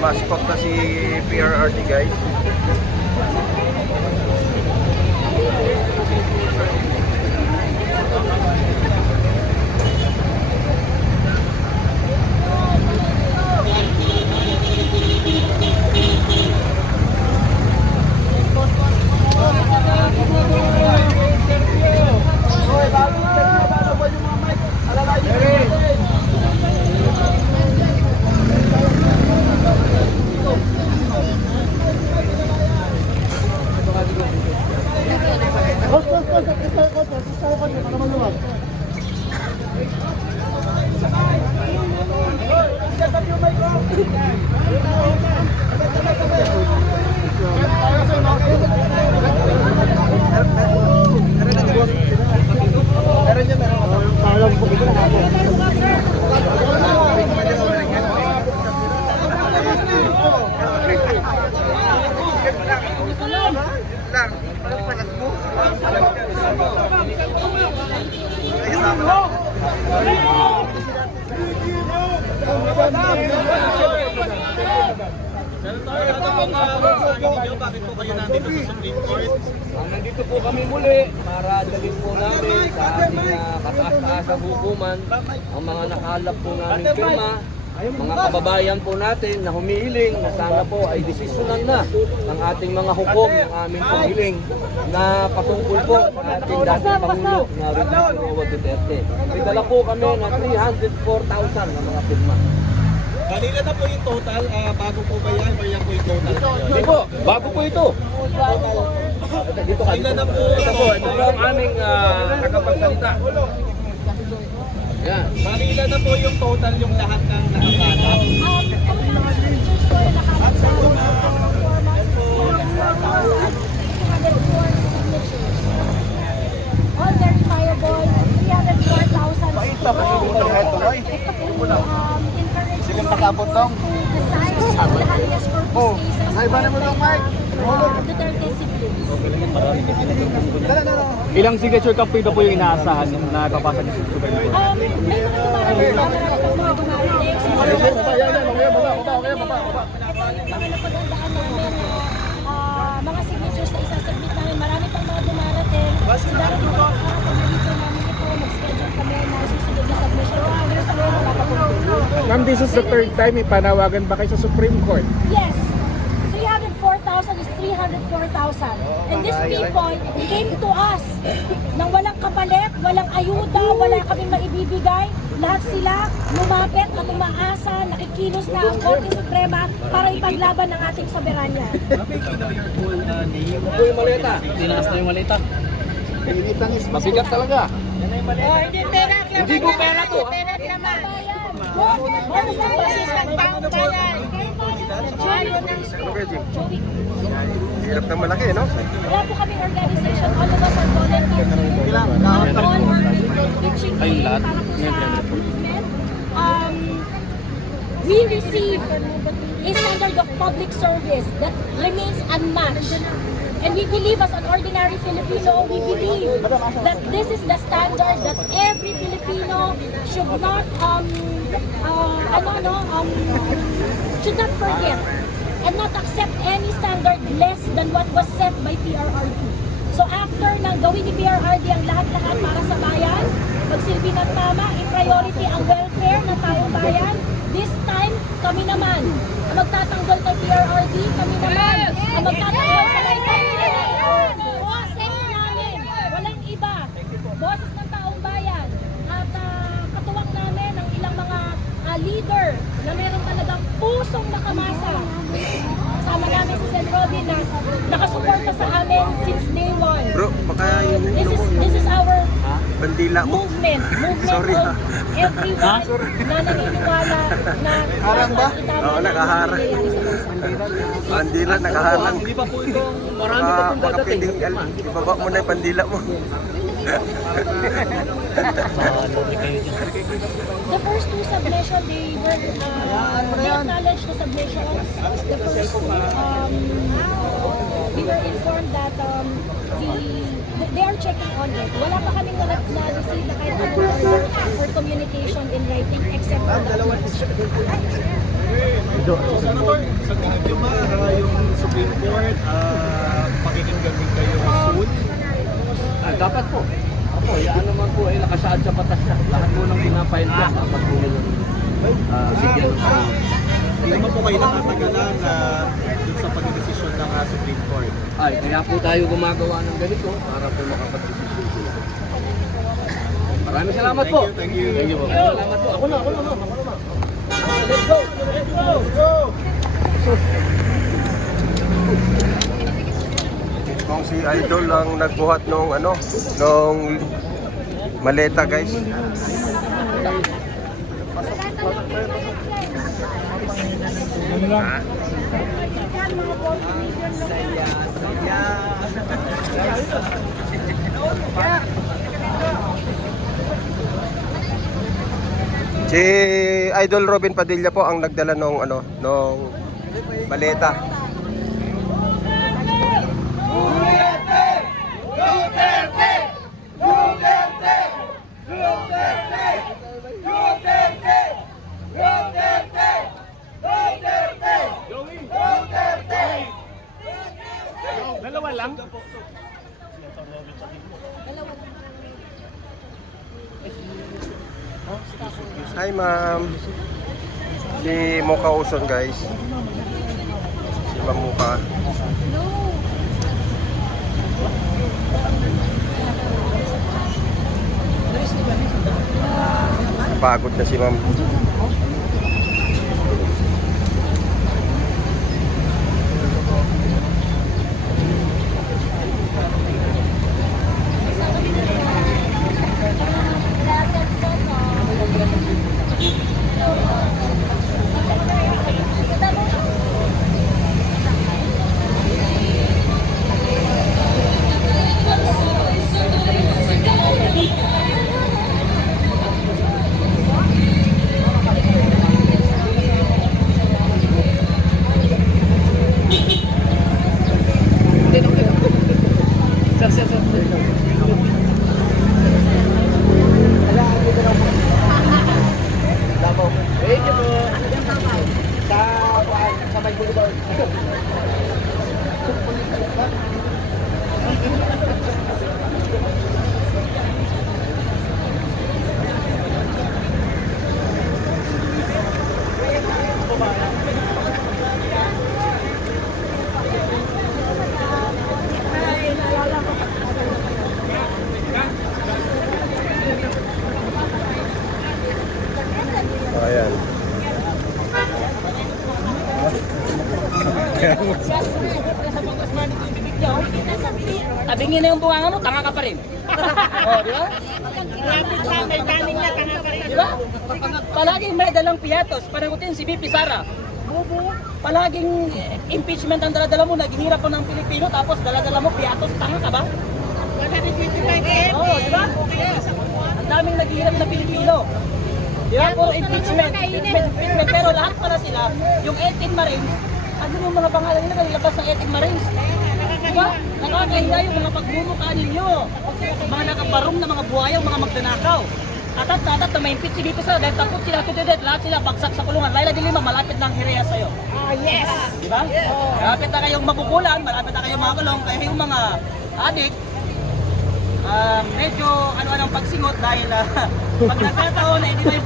mascot na si PRRD guys. Bakit po kayo nandito sa Supreme Court? Nandito po kami muli para dalhin po namin sa ating kataas-taas na hukuman ang mga nakalap po namin pirma, mga kababayan po natin na humihiling na sana po ay desisyonan na ng ating mga hukom ng aming panghiling na patungkol po sa ating dating Pangulo na Rodrigo Duterte. May dala po kami ng 304,000 na mga pirma. Kanila na po yung total, bago po ba yan o yan po yung total? Hindi po, bago po ito. Dito ka. Kanila na po. Ito po ang aming tagapagsalita. Yan. Kanila na po yung total yung lahat ng nakakalap. All verifiable, 304,000. Ito pa yung mga tuloy. Silang takabotong. The size of the habeas corpus cases. Ay, ba naman ang mic? Duterte siblings. Ilang signature campaign na po yung inaasahan na papasa ni Super Bowl? May mga dumarating, mga dumarating. Mga napagandaan namin, mga signatures na isasubmit namin. Marami pang mga dumarating. So darating po ang pag-deliver namin ito, mag-schedule kami na susunod na submission. Pero sa ngayon, wala pa po. Ma'am, this is the third time ipanawagan ba kayo sa Supreme Court? Yes. 304,000 is 304,000. And these people came to us nang walang kapalit, walang ayuda, wala kaming maibibigay. Lahat sila lumapit at umaasa, nakikilos na ang Korte Suprema para ipaglaban ng ating soberanya. Bakit you know your full name? Ito po yung maleta. Tinaas na yung malita. Mabigat talaga. Hindi pera, Hindi po pera to. pera naman. Ano sa basis ng pangbayan? Hirap na malaki, no? Wala po kami organization, all of us are volunteer here. All are pitching in para po sa movement. We receive a standard of public service that remains unmatched. And we believe as an ordinary Filipino, we believe that this is the standard that every Filipino should not should not forget and not accept any standard less than what was set by PRRD. So after nang gawin ni PRRD ang lahat-lahat para sa bayan, magsilbi ng tama, i-priority ang welfare ng taong bayan, this time kami naman ang magtatanggol kay PRRD, kami naman ang magtatanggol sa license. Boses namin, walang iba, boses ng taong bayan at katuwang namin ang ilang mga leader na meron talagang pusong nakamasa. Kasama namin si Sen. Robin na nakasuporta sa amin since day one. Bro, baka yung This is our bandila mo. movement Sorry, of everyone na naniniwala na Harang ba? itama Oo, lang ang nakaharang. nangyayari sa bansa. Bandila, nakahalang. Hindi pa po ito. Marami pa pong Baka dadating. pwedeng ibaba mo na yung bandila mo. The first two submission, they acknowledged the submissions. The first two, we were informed that they are checking on it. Wala pa kaming na-receive na kahit anong order for communication in writing December. Senator, sa tingin niyo ba yung Supreme Court pakikinggan din kayo soon? Dapat po. Opo, yan naman po ay nakasaad sa batas na. Lahat po ng pinapahil dyan, dapat po nila bigyan ng Hindi naman po kayo natatagalan dun sa pagdesisyon ng Supreme Court. Ay, kaya po tayo gumagawa ng ganito para po makapag-desisyon sila. Maraming salamat po. Thank you. Thank you po. Salamat po. Ako na. Let's go. Kung si Idol lang nagbuhat nung maleta guys. Yun lang. Si Idol Robin Padilla po ang nagdala nung maleta. Dalawa lang. Hi ma'am. Si Mocha Uson guys. Si Ma'am Mocha. Pagod na si ma'am. Ayan. Tabingin na yung bunganga mo, tanga ka pa rin. Oh, di ba? Di ba? Palaging may dalang piyatos, panagutin si BP Sara. Palaging impeachment ang daladala mo, naghihirap pa ng Pilipino, tapos daladala mo piyatos, tanga ka ba? Oo, di ba? Ang daming naghihirap na Pilipino. Di ba? Puro impeachment, pero lahat pala sila, yung 18 Marines, ano yung mga pangalan nila nilabas ng 18 Marines? Diba? Nakakahiya yung mga pagmumukha ninyo. Mga nakabarong na mga buhayaw, mga magdanakaw. Tatat na may impeach si BP Sara dahil takot sila to death, lahat sila bagsak sa kulungan. Laila de Lima, malapit na ang hireya sa'yo. Yes! Diba? Malapit na kayong mabukulan, malapit na kayong makulong, kaya yung mga adik, medyo ano-anong pagsingot dahil pag nagkataon na hindi na